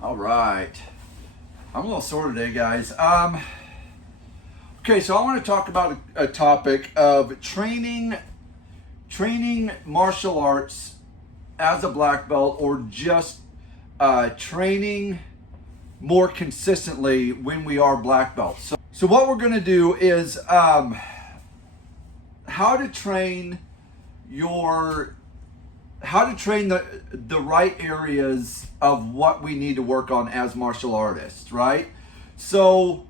All right. I'm a little sore today, guys. Okay, so I want to talk about a topic of training martial arts as a black belt, or just training more consistently when we are black belts. So what we're going to do is how to train the right areas of what we need to work on as martial artists, right? So,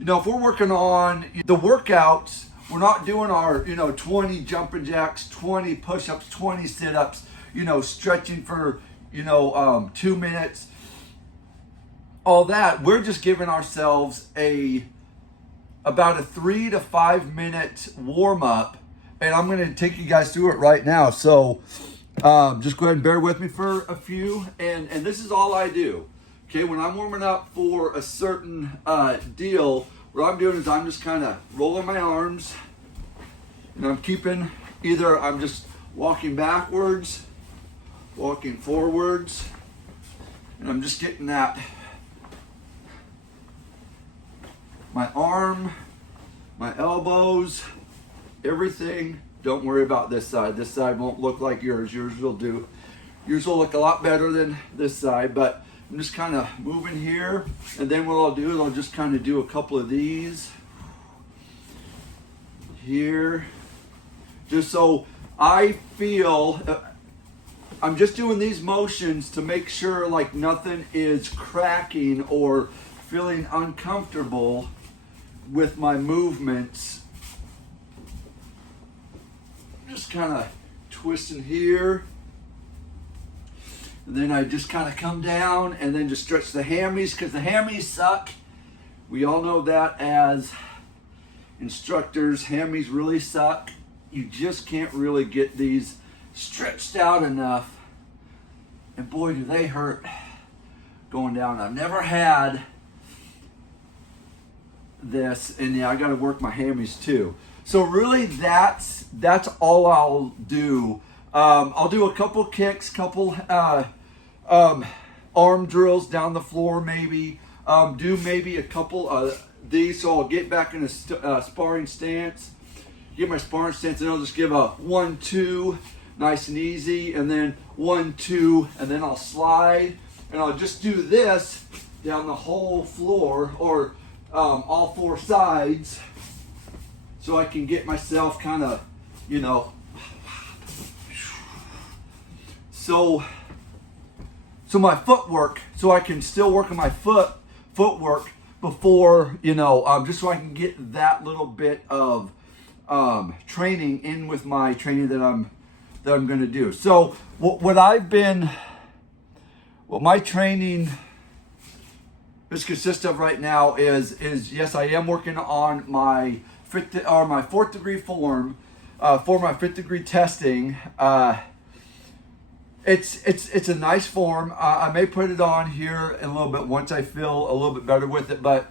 if we're working on the workouts, we're not doing our, 20 jumping jacks, 20 push-ups, 20 sit-ups, stretching for, 2 minutes, all that. We're just giving ourselves about a 3 to 5 minute warm-up, and I'm going to take you guys through it right now. So just go ahead and bear with me for a few, and this is all I do. Okay, when I'm warming up for a certain deal, what I'm doing is I'm just kind of rolling my arms, and I'm just walking backwards, walking forwards, and I'm just getting that, my arm, my elbows, everything. Don't worry about this side. This side won't look like yours. Yours will do. Yours will look a lot better than this side, but I'm just kind of moving here, and then what I'll do is I'll just kind of do a couple of these here, just so I feel, I'm just doing these motions to make sure like nothing is cracking or feeling uncomfortable with my movements. Just kind of twisting here, and then I just kind of come down and then just stretch the hammies, because the hammies suck. We all know that as instructors, hammies really suck. You just can't really get these stretched out enough, and boy do they hurt going down. I've never had this, and yeah, I got to work my hammies too. So really that's all I'll do. I'll do a couple kicks, couple arm drills down the floor, maybe. Do maybe a couple of these, so I'll get back in a sparring stance. Get my sparring stance, and I'll just give a 1-2, nice and easy, and then 1-2, and then I'll slide, and I'll just do this down the whole floor, or all four sides, so I can get myself kind of, so my footwork, so I can still work on my footwork before, just so I can get that little bit of training in with my training that I'm going to do. So what my training this consists of right now is yes, I am working on my fourth degree form for my fifth degree testing. It's a nice form. I may put it on here in a little bit once I feel a little bit better with it, but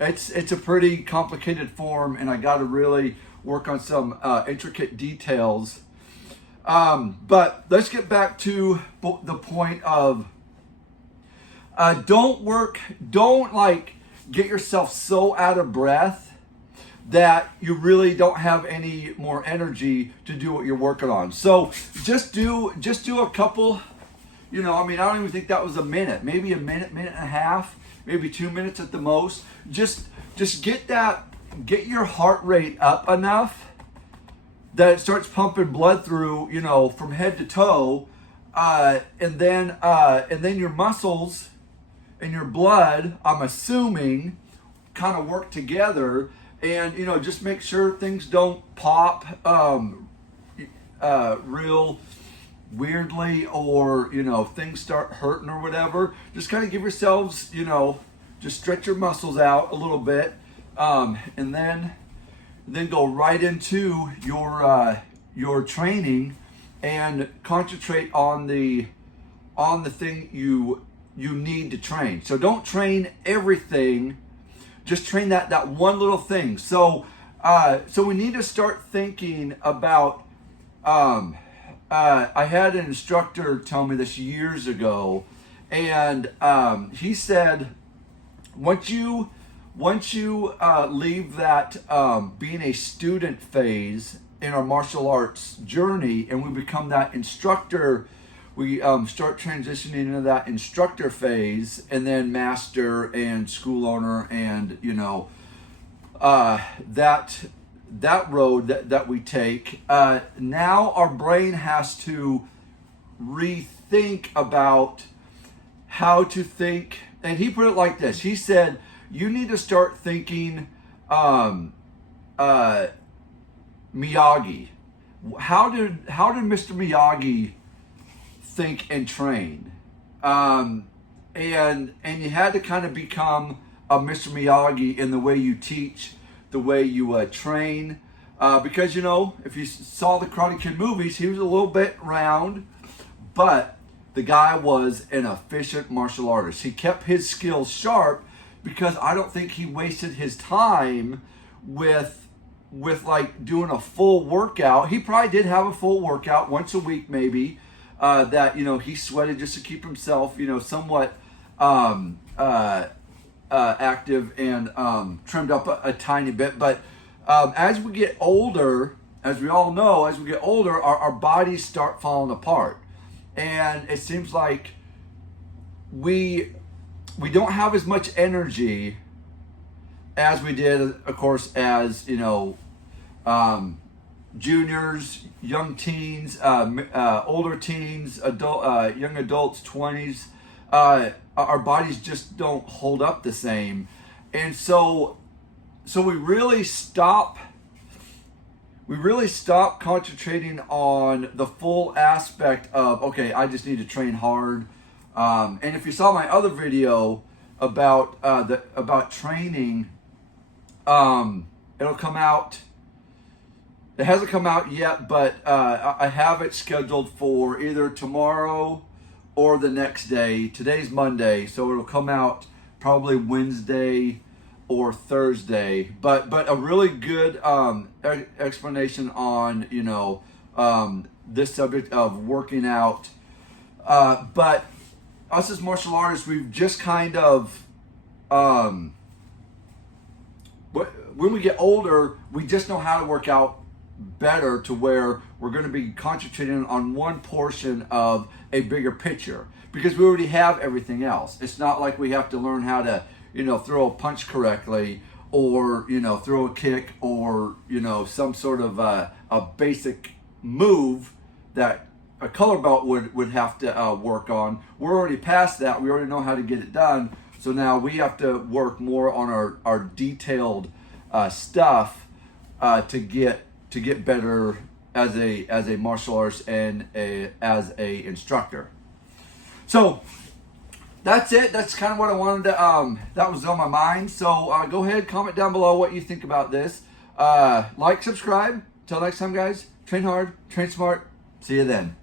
it's a pretty complicated form, and I got to really work on some intricate details. But let's get back to the point of don't get yourself so out of breath that you really don't have any more energy to do what you're working on. So just do a couple, I don't even think that was a minute, maybe a minute and a half, maybe 2 minutes at the most. Just get your heart rate up enough that it starts pumping blood through, from head to toe, and then your muscles and your blood, I'm assuming, kind of work together, and just make sure things don't pop real weirdly, or things start hurting or whatever. Just kind of give yourselves, just stretch your muscles out a little bit, and then go right into your training, and concentrate on the thing you need to train. So don't train everything, just train that one little thing. So we need to start thinking about, I had an instructor tell me this years ago, And he said, once you leave that being a student phase in our martial arts journey, and we become that instructor, we start transitioning into that instructor phase, and then master and school owner, and that road that we take. Now our brain has to rethink about how to think. And he put it like this. He said, you need to start thinking Miyagi. How did Mr. Miyagi think and train? And you had to kind of become a Mr. Miyagi in the way you teach, the way you train. Because, if you saw the Karate Kid movies, he was a little bit round, but the guy was an efficient martial artist. He kept his skills sharp because I don't think he wasted his time with like doing a full workout. He probably did have a full workout once a week, maybe, that, he sweated just to keep himself, somewhat active and trimmed up a tiny bit. But as we get older, as we all know, as we get older, our bodies start falling apart. And it seems like we don't have as much energy as we did, of course, as juniors, young teens, older teens, young adults, 20s. Our bodies just don't hold up the same, and so we really stop concentrating on the full aspect of, okay, I just need to train hard. And if you saw my other video about training, it'll come out. It hasn't come out yet, but I have it scheduled for either tomorrow or the next day. Today's Monday, so it'll come out probably Wednesday or Thursday. But a really good explanation on this subject of working out. But us as martial artists, we've just kind of when we get older, we just know how to work out better, to where we're going to be concentrating on one portion of a bigger picture, because we already have everything else. It's not like we have to learn how to throw a punch correctly, or throw a kick, or some sort of a basic move that a color belt would have to work on. We're already past that. We already know how to get it done. So now we have to work more on our detailed stuff to get better as a martial artist and as a instructor. So that's it. That's kind of what I wanted to, that was on my mind. So go ahead, comment down below what you think about this. Like, subscribe. Till next time, guys. Train hard, train smart. See you then.